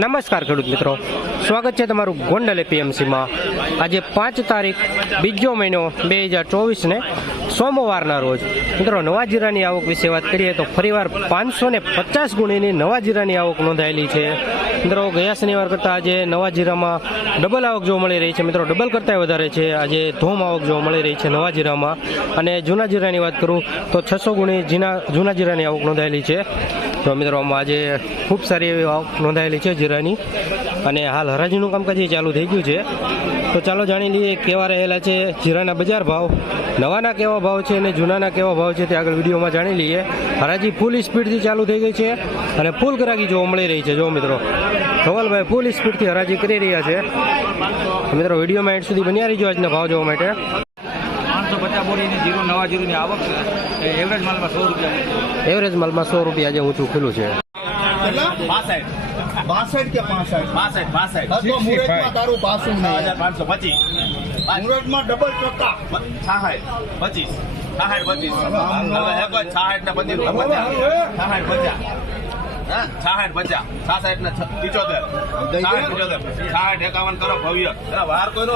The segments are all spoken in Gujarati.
નમસ્કાર ખેડૂત મિત્રો. સ્વાગત છે તમારું ગોંડલ એપીએમસીમાં આજે પાંચ તારીખ, બીજો મહિનો બે હજાર ચોવીસને સોમવારના રોજ. મિત્રો, નવા જીરાની આવક વિશે વાત કરીએ તો ફરીવાર પાંચસો ને પચાસ ગુણીની નવા જીરાની આવક નોંધાયેલી છે. મિત્રો, ગયા શનિવાર કરતાં આજે નવા જીરામાં ડબલ આવક જોવા મળી રહી છે. મિત્રો, ડબલ કરતાં વધારે છે. આજે ધોમ આવક જોવા મળી રહી છે નવા જીરામાં. અને જૂના જીરાની વાત કરું તો છસો ગુણી જીના જૂના જીરાની આવક નોંધાયેલી છે. તો મિત્રો આજે ખૂબ સારી એવી આવક નોંધાયેલી છે જીરાની. અને હાલ હરાજીનું કામકાજ ચાલુ થઈ ગયું છે. તો ચાલો જાણી લઈએ કેવા રહેલા છે જીરાના બજાર ભાવ. નવાના કેવા ભાવ છે અને જૂનાના કેવા ભાવ છે તે આગળ વિડીયોમાં જાણી લઈએ. હરાજી ફૂલ સ્પીડથી ચાલુ થઈ ગઈ છે અને ફૂલ ગ્રાહકી જોવા મળી રહી છે. જો મિત્રો, ધવલભાઈ ફૂલ સ્પીડથી હરાજી કરી રહ્યા છે. મિત્રો, વિડીયોમાં એન્ડ સુધી બન્યા રહીજો આજના ભાવ જોવા માટે. પાંચસો પચાસ બોરીની જીરો નવા જીરોની આવક છે. એ એવરેજ માલમાં સો રૂપિયા એવરેજ માલમાં સો રૂપિયા આજે ઊંચું ખુલ્લું છે. બાસઠ. કે પાસઠ? બાસઠ બાસઠ. તારું હજાર પાંચસો પચીસ. મુરતમાં ડબલ ચોક્કા. છાસઠ પચીસ. છાસઠ પચીસ. જ ને છાસઠ પચાસ. છાસઠ ને પિચોતેર. છાસઠ પિચોતેર. છાસઠ એકાવન કરો ભવ્ય. વાર કોઈનો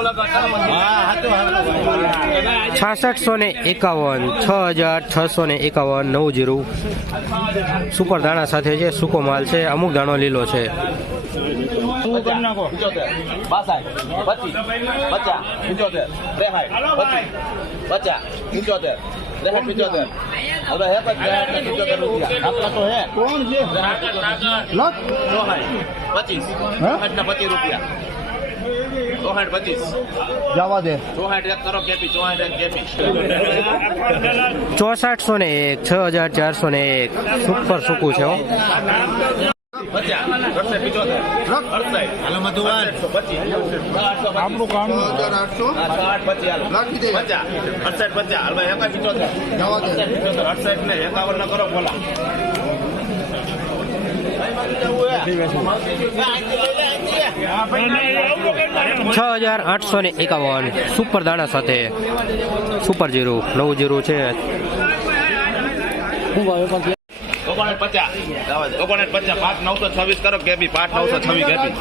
છાસઠસો ને એકાવન છ હજાર છસો ને એકાવન નવ જીરું. સુપર દાણા સાથે છે સૂકો માલ છે અમુક દાણો લીલો છે. પચાસ પચાસ પચીસ હવે હે પછી રૂપિયા આપણા તો હે. કોણ છે? લખ. પચીસ. પચીસ રૂપિયા. ચોસાઠ પચીસ. જવા દે. ચોસાઠ એક કરો કેપી ચોસાઠ એક કેપી. ચોસાઠસો ને એક છ હજાર ચારસો ને એક. સુપર સૂકું છે આપણું કામ છ હજાર. આઠસો દે. અડસઠ પચાસ. એકા પિચોતેર અડસઠ ને એકાવન ના કરો બોલા. છ હજાર આઠસો ને એકાવન. સુપર દાણા સાથે. સુપર જીરું. નવું જીરું છે. ઓગણસાઠ પચાસ. ઓગણસાઠ પચાસ. પાંચ નવસો છવ્વીસ કરો કે બી પાંચ નવસો છવ્વીસ કેબી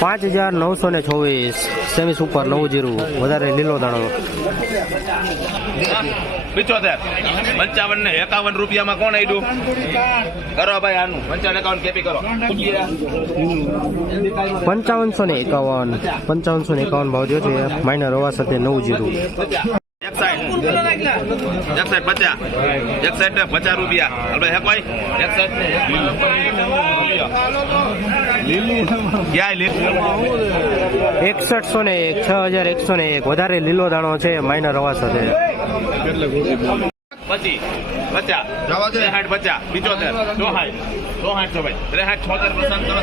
પાંચ હજાર નવસો ને છવ્વીસ. સેમી સુપર નવું જીરું. વધારે લીલો દાણો. પિચોતેર. પંચાવન ને એકાવન રૂપિયામાં કોણ આવ્યું કરો ભાઈ આનું. પંચાવન એકાવન કેપી કરો. પંચાવનસો ને એકાવન. પંચાવનસો ને એકાવન ભાવ થયો છે. માઇનર હવા સાથે નવું જીરું. એકસાઠ પચાસ. એક સાઈડ પચાસ રૂપિયા. હાલ હે કોઈ? એક સાઈડ એકસઠસો ને એક છ હજાર એકસો ને એક. વધારે લીલો દાણો છે માઇનર અવાજ સાથે. પચીસ પચાસ. ત્રેસાઠ પચાસ પિચોતેર. ચોસાઠ ચોસાઠ છો ભાઈ. ત્રેસાઠ છોતેર પસંદ કરો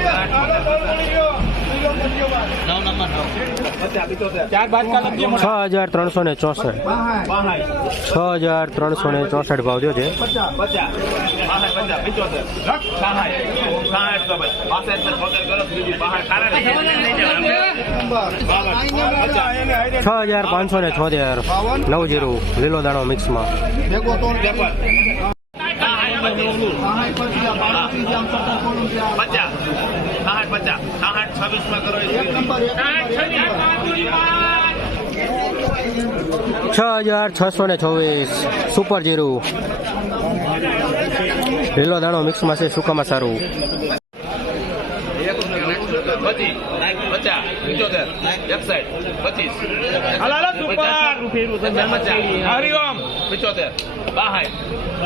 હજાર ત્રણસો ને ચોસઠ. છ હજાર ત્રણસો ને ચોસઠ ભાવ જો છે. પચાસ પચાસ. પચાસ પિચોતેર. સાઠ સાઠ છો હજાર પાંચસો ને છોતેર. નવ જીરું લીલો દાણો મિક્સમાં. છ હજાર છસો ને છવ્વીસ. સુપર જીરું. લીલો દાણો મિક્સમાં છે, સુકામાં સારું પચીસ પચાસ પિચોતેર. એકસાઠ પચીસ. હરિઓમ. પિચોતેર.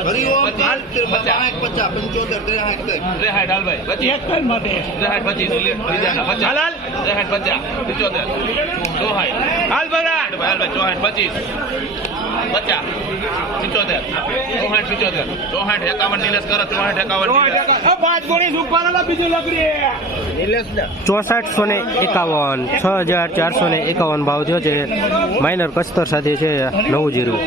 હરિઓમ પચાસ. પચાસ પિચોતેર ચોહાઠ એકાવન નિલેશ કરો ચોહાઠ એકાવન ચોસઠસો ને એકાવન. છ હજાર ચારસો ને એકાવન ભાવ થયો છે. માઇનર કસ્તર સાથે છે નવું જીરું.